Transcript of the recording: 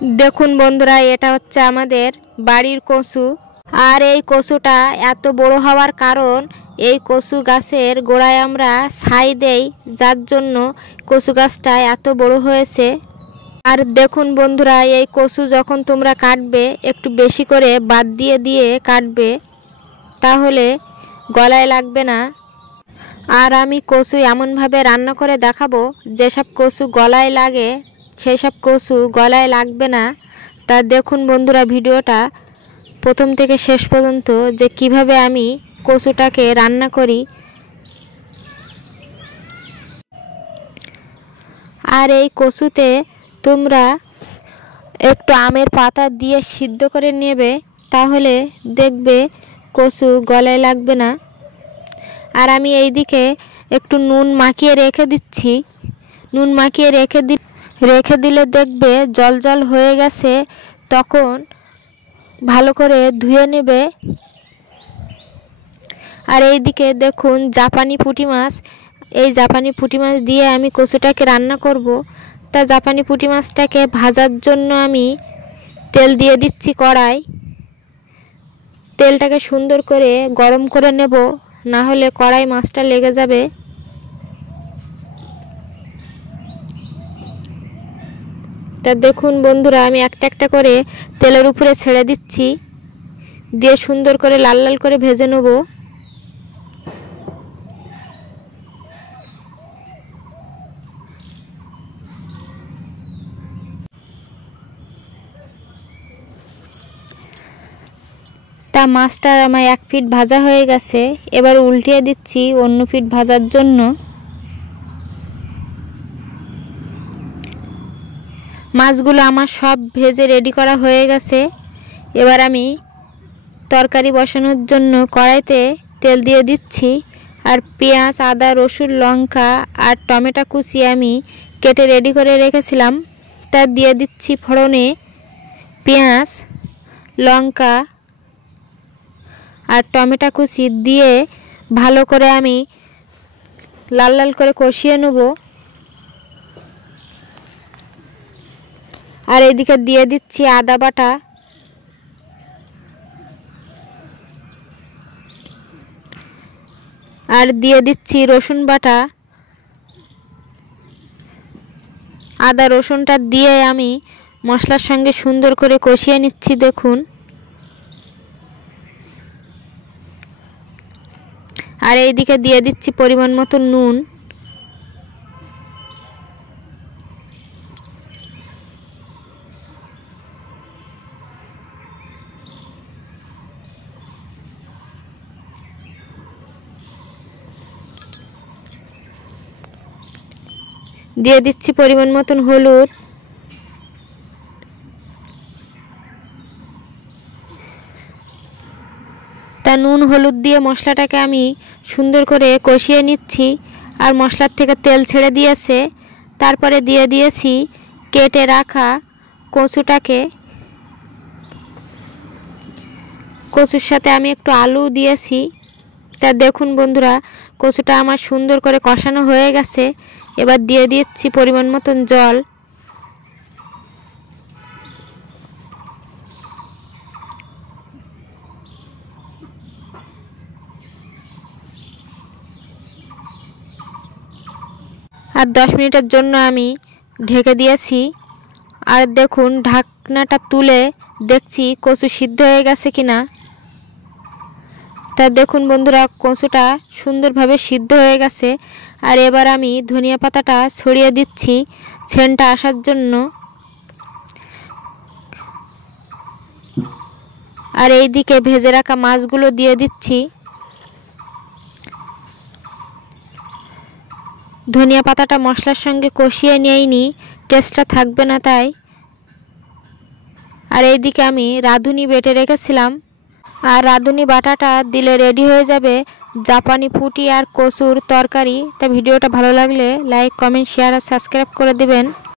দেখুন বন্ধুরা, এটা হচ্ছে আমাদের বাড়ির কচু। আর এই কচুটা এত বড় হওয়ার কারণ এই কচু গাছের গোড়ায় আমরা ছাই দেই, যার জন্য কচু গাছটা এত বড় হয়েছে। আর দেখুন বন্ধুরা, এই কচু যখন তোমরা কাটবে একটু বেশি করে বাদ দিয়ে দিয়ে কাটবে, তাহলে গলায় লাগবে না। আর আমি কচু এমনভাবে রান্না করে দেখাবো, যেসব কচু গলায় লাগে সেই সব কচু গলায় লাগবে না। তা দেখুন বন্ধুরা ভিডিওটা প্রথম থেকে শেষ পর্যন্ত, যে কিভাবে আমি কচুটাকে রান্না করি। আর এই কচুতে তোমরা একটু আমের পাতা দিয়ে সিদ্ধ করে নেবে, তাহলে দেখবে কচু গলায় লাগবে না। আর আমি এইদিকে একটু নুন মাখিয়ে রেখে দিচ্ছি। নুন মাখিয়ে রেখে দিলে দেখবে জল জল হয়ে গেছে, তখন ভালো করে ধুয়ে নেবে। আর এইদিকে দেখুন জাপানি পুঁটি মাছ, এই জাপানি পুঁটি মাছ দিয়ে আমি কচুটাকে রান্না করব। তা জাপানি পুঁটি মাছটাকে ভাজার জন্য আমি তেল দিয়ে দিচ্ছি কড়াই। তেলটাকে সুন্দর করে গরম করে নেব, না হলে কড়াই মাছটা লেগে যাবে। তা দেখুন বন্ধুরা, আমি একটা একটা করে তেলের উপরে ছেড়ে দিচ্ছি, দিয়ে সুন্দর করে লাল লাল করে ভেজে নেব। তা মাছটা আমার এক পিঠ ভাজা হয়ে গেছে, এবার উল্টিয়ে দিচ্ছি অন্য পিঠ ভাজার জন্য। মাছগুলো আমার সব ভেজে রেডি করা হয়ে গেছে। এবার আমি তরকারি বসানোর জন্য কড়াইতে তেল দিয়ে দিচ্ছি। আর পেঁয়াজ, আদা, রসুন, লঙ্কা আর টমেটো কুচি আমি কেটে রেডি করে রেখেছিলাম, তা দিয়ে দিচ্ছি ফোড়নে। পেঁয়াজ, লঙ্কা আর টমেটো কুচি দিয়ে ভালো করে আমি লাল লাল করে কষিয়ে নেব। আর এদিকে দিয়ে দিচ্ছি আদা বাটা। আর দিয়ে দিচ্ছি রসুন বাটা। আদা রসুনটা দিয়ে আমি মশলার সঙ্গে সুন্দর করে কষিয়ে নিচ্ছি। দেখুন, আর এইদিকে দিয়ে দিচ্ছি পরিমাণ মতো নুন। দিয়ে দিচ্ছি পরিমাণ মতন হলুদ। তা নুন হলুদ দিয়ে মশলাটাকে আমি সুন্দর করে কষিয়ে নিচ্ছি। আর মশলার থেকে তেল ছেড়ে দিয়েছে, তারপরে দিয়ে দিয়েছি কেটে রাখা কচুটাকে। কচুর সাথে আমি একটু আলু দিয়েছি। তা দেখুন বন্ধুরা, কচুটা আমার সুন্দর করে কষানো হয়ে গেছে। এবার দিয়ে দিচ্ছি পরিমাণ মতন জল। আর 10 মিনিটের জন্য আমি ঢেকে দিয়েছি। আর দেখুন ঢাকনাটা তুলে দেখছি কচু সিদ্ধ হয়ে গেছে কিনা। তা দেখুন বন্ধুরা, কচুটা সুন্দরভাবে সিদ্ধ হয়ে গেছে। আর এবার আমি ধনিয়া পাতাটা ছড়িয়ে দিচ্ছি সেন্টটা আসার জন্য। আর এইদিকে ভেজে রাখা মাছগুলো দিয়ে দিচ্ছি। ধনিয়া পাতাটা মশলার সঙ্গে কষিয়ে নিইনি, টেস্টটা থাকবে না তাই। আর এইদিকে আমি রাঁধুনি বেটে রেখেছিলাম, আর রাঁধুনি বাটাটা দিলে রেডি হয়ে যাবে জাপানি পুঁটি আর কচুর তরকারি। তা ভিডিওটা ভালো লাগলে লাইক, কমেন্ট, শেয়ার আর সাবস্ক্রাইব করে দিবেন।